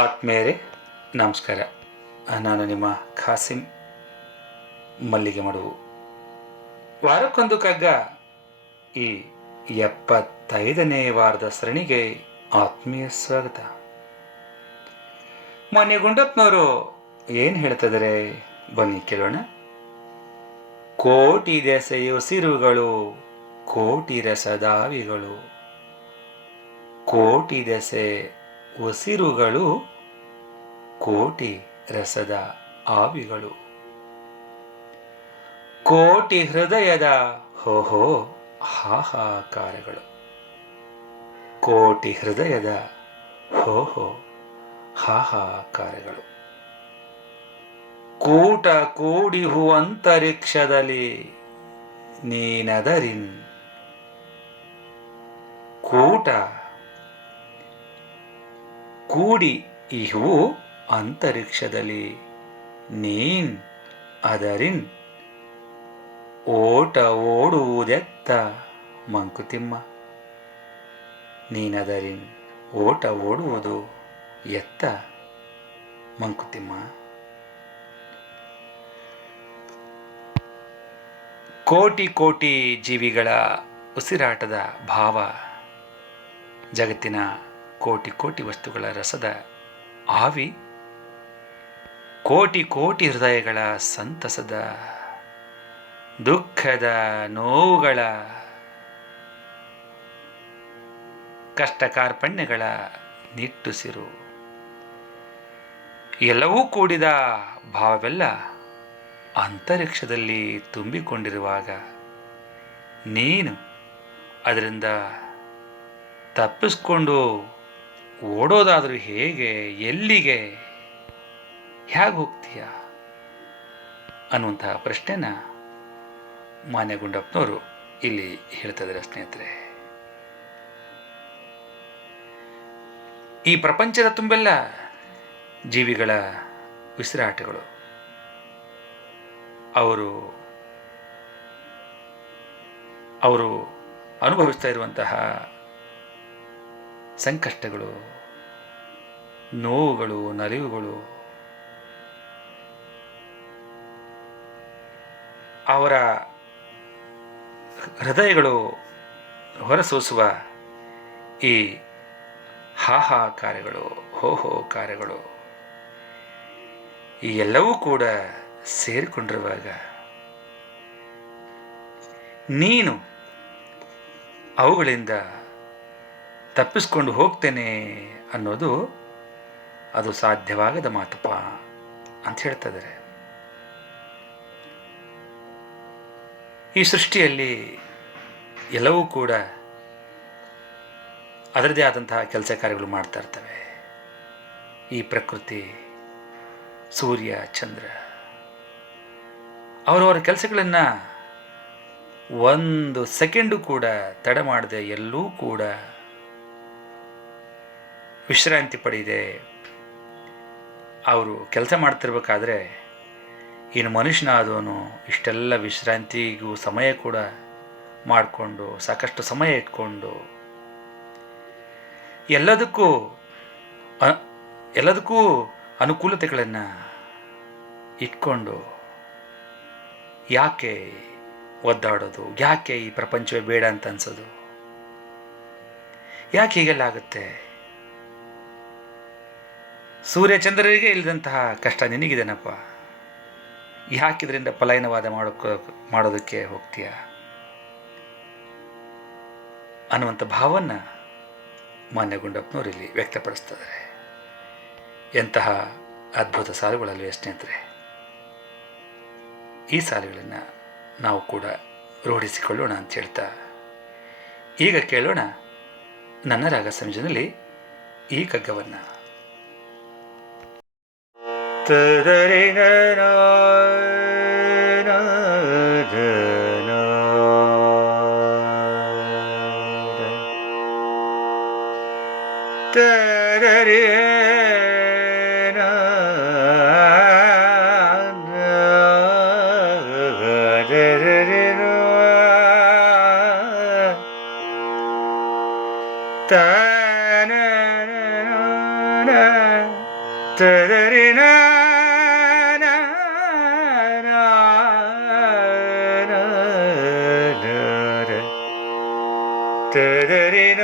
ಆತ್ಮೇರೆ ನಮಸ್ಕಾರ. ನಾನು ನಿಮ್ಮ ಖಾಸಿಂ ಮಲ್ಲಿಗೆ ಮಡುವು. ವಾರಕ್ಕೊಂದು ಕಗ್ಗ ಈ 75ನೇ ವಾರದ ಸರಣಿಗೆ ಆತ್ಮೀಯ ಸ್ವಾಗತ. ಮೊನ್ನೆ ಗುಂಡಪ್ಪನವರು ಏನು ಹೇಳ್ತಿದ್ದಾರೆ ಬನ್ನಿ ಕೇಳೋಣ. ಕೋಟಿ ದೆಸೆಯುಸಿರುಗಳು, ಕೋಟಿ ರಸದಾವಿಗಳು, ಕೋಟಿ ದೆಸೆ ಉಸಿರುಗಳು, ಕೋಟಿ ರಸದ ಆವಿಗಳು, ಕೋಟಿ ಹೃದಯದ ಹೋಹೋ ಹಾಹಾಕಾರಗಳು, ಕೋಟಿ ಹೃದಯದ ಹೋಹೋ ಹಾಹಾಕಾರಗಳು, ಕೂಟ ಕೂಡಿಹು ಅಂತರಿಕ್ಷದಲ್ಲಿ ನೀನದರಿನ್, ಕೂಟ ಕೂಡಿ ಇಹು ಅಂತರಿಕ್ಷದಲ್ಲಿ ನೀನ್ ಅದರಿನ್, ಓಟ ಓಡುವುದೆತ್ತ ಮಂಕುತಿಮ್ಮ, ನೀನದರಿನ್ ಓಟ ಓಡುವುದು ಎತ್ತ ಮಂಕುತಿಮ್ಮ. ಕೋಟಿ ಕೋಟಿ ಜೀವಿಗಳ ಉಸಿರಾಟದ ಭಾವ, ಜಗತ್ತಿನ ಕೋಟಿ ಕೋಟಿ ವಸ್ತುಗಳ ರಸದ ಆವಿ, ಕೋಟಿ ಕೋಟಿ ಹೃದಯಗಳ ಸಂತಸದ ದುಃಖದ ನೋವುಗಳ ಕಷ್ಟ ಕಾರ್ಪಣ್ಯಗಳ ನಿಟ್ಟುಸಿರು ಎಲ್ಲವೂ ಕೂಡಿದ ಭಾವವೆಲ್ಲ ಅಂತರಿಕ್ಷದಲ್ಲಿ ತುಂಬಿಕೊಂಡಿರುವಾಗ ನೀನು ಅದರಿಂದ ತಪ್ಪಿಸ್ಕೊಂಡು ಓಡೋದಾದರೂ ಹೇಗೆ, ಎಲ್ಲಿಗೆ, ಹೇಗೆ ಹೋಗ್ತೀಯ ಅನ್ನುವಂತಹ ಪ್ರಶ್ನೆನ ಮಾನ್ಯ ಗುಂಡಪ್ಪನವರು ಇಲ್ಲಿ ಹೇಳ್ತಾ ಇದ್ದಾರೆ. ಸ್ನೇಹಿತರೆ, ಈ ಪ್ರಪಂಚದ ತುಂಬೆಲ್ಲ ಜೀವಿಗಳ ಉಸಿರಾಟಗಳು, ಅವರು ಅನುಭವಿಸ್ತಾ ಇರುವಂತಹ ಸಂಕಷ್ಟಗಳು, ನೋವುಗಳು, ನಲಿವುಗಳು, ಅವರ ಹೃದಯಗಳು ಹೊರಸೂಸುವ ಈ ಹಾಹಾಕಾರಗಳು, ಹೋಹೋ ಕಾರ್ಯಗಳು, ಈ ಎಲ್ಲವೂ ಕೂಡ ಸೇರಿಕೊಂಡಿರುವಾಗ ನೀನು ಅವುಗಳಿಂದ ತಪ್ಪಿಸ್ಕೊಂಡು ಹೋಗ್ತೇನೆ ಅನ್ನೋದು ಅದು ಸಾಧ್ಯವಾಗದ ಮಾತಪ್ಪ ಅಂತ ಹೇಳ್ತಾ ಇದ್ದಾರೆ. ಈ ಸೃಷ್ಟಿಯಲ್ಲಿ ಎಲ್ಲವೂ ಕೂಡ ಅದರದೇ ಆದಂತಹ ಕೆಲಸ ಕಾರ್ಯಗಳು ಮಾಡ್ತಾ ಇರ್ತವೆ. ಈ ಪ್ರಕೃತಿ, ಸೂರ್ಯ, ಚಂದ್ರ ಅವರವರ ಕೆಲಸಗಳನ್ನು ಒಂದು ಸೆಕೆಂಡು ಕೂಡ ತಡ ಮಾಡದೆ ಎಲ್ಲೂ ಕೂಡ ವಿಶ್ರಾಂತಿ ಪಡೆಯದೆ ಅವರು ಕೆಲಸ ಮಾಡ್ತಿರ್ಬೇಕಾದ್ರೆ, ಇನ್ನು ಮನುಷ್ಯನಾದವನು ಇಷ್ಟೆಲ್ಲ ವಿಶ್ರಾಂತಿಗೂ ಸಮಯ ಕೂಡ ಮಾಡಿಕೊಂಡು, ಸಾಕಷ್ಟು ಸಮಯ ಇಟ್ಕೊಂಡು, ಎಲ್ಲದಕ್ಕೂ ಅನುಕೂಲತೆಗಳನ್ನು ಇಟ್ಕೊಂಡು ಯಾಕೆ ಒದ್ದಾಡೋದು, ಯಾಕೆ ಈ ಪ್ರಪಂಚವೇ ಬೇಡ ಅಂತ ಅನ್ಸೋದು, ಯಾಕೆ ಹೀಗೆಲ್ಲ ಆಗುತ್ತೆ? ಸೂರ್ಯಚಂದ್ರರಿಗೆ ಇಲ್ಲದಂತಹ ಕಷ್ಟ ನಿನಗಿದೆನಪ್ಪ, ಯಾಕಿದ್ರಿಂದ ಪಲಾಯನವಾದ ಮಾಡೋದಕ್ಕೆ ಹೋಗ್ತೀಯ ಅನ್ನುವಂಥ ಭಾವವನ್ನು ಮಾನ್ಯ ಗುಂಡಪ್ಪನವರು ಇಲ್ಲಿ ವ್ಯಕ್ತಪಡಿಸ್ತಿದ್ದಾರೆ. ಎಂತಹ ಅದ್ಭುತ ಸಾಲುಗಳಲ್ವೇ ಸ್ನೇಹಿತರೆ. ಈ ಸಾಲುಗಳನ್ನು ನಾವು ಕೂಡ ರೂಢಿಸಿಕೊಳ್ಳೋಣ ಅಂತ ಹೇಳ್ತಾ ಈಗ ಕೇಳೋಣ ನನ್ನ ರಾಗ ಸಂಯೋಜನೆಯಲ್ಲಿ ಈ ಕಗ್ಗವನ್ನು. ತದರಿನ ತದರಿನ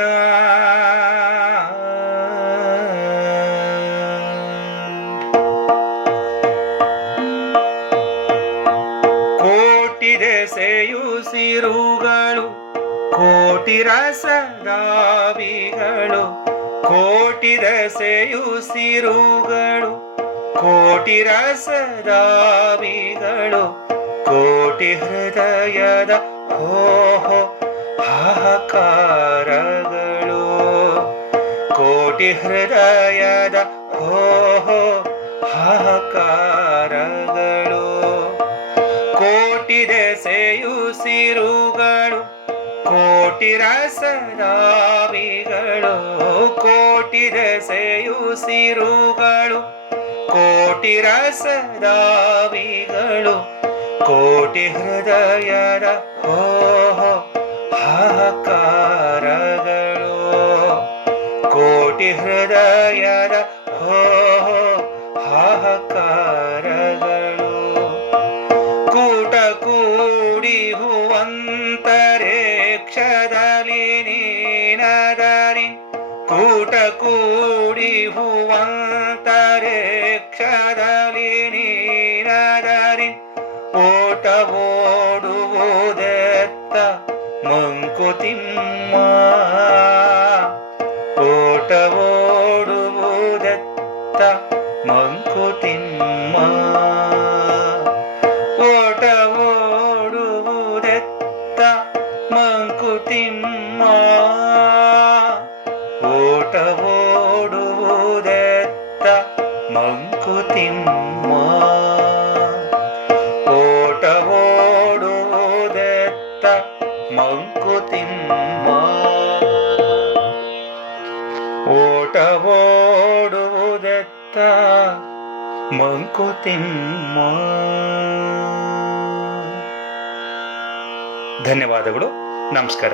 ಕೋಟಿ ದೆಸೆಯು ಸಿರುಗಳು ಕೋಟಿ ರಸದಾವಿಗಳು ಕೋಟಿ ದೆಸೆಯು ಸಿರುಗಳು ಕೋಟಿ ರಸದಾವಿಗಳು ಕೋಟಿ ಹೃದಯದ ಹೋಹೋ ಹಾಹಾಕಾರಗಳು ಕೋಟಿ ಹೃದಯದ ಹೋಹೋ ಹಾಹಾಕಾರಗಳು ಕೋಟಿ ದೆಸೆಯು ಸಿರುಗಳು ಕೋಟಿ ರಸದಾವಿಗಳು ಕೋಟಿ ದೆಸೆಯು ಸಿರುಗಳು ಕೋಟಿ ರಸದಾವಿಗಳು ಕೋಟಿ ಹೃದಯದ ಹೋಹೋ ಹಾಹಾಕಾರಗಳು ಕೋಟಿ ಹೃದಯದ ಹೋಹೋ ಹಾಹಾಕಾರಗಳು ಕೂಟ ಕೂಡಿ ಹೂವಂತರೇಕ್ಷದಲ್ಲಿ ನೀನದರಿ ಕೂಟ ಕೂಡಿ ಹೂವಂತರೇಕ್ಷದಲ್ಲಿ ನೀನದರಿ ಓಟ ಓಡುವುದೆತ್ತ ಮಂಕುತಿಮ್ಮ ಓಟ ಓಡುವುದೆತ್ತ ಮಂಕುತಿಮ್ಮ ಓಟ ಓಡುವುದೆತ್ತ ಮಂಕುತಿಮ್ಮ ಓಟ ಓಡುವುದೆತ್ತ ಮಂಕುತಿಮ್ಮ ಓಟ ಓಡುವುದೆತ್ತ ಮಂಕುತಿಮ್ಮ ಓಟ ಓಡುವುದೆತ್ತ ಮಂಕುತಿಮ್ಮ. ಧನ್ಯವಾದಗಳು. ನಮಸ್ಕಾರ.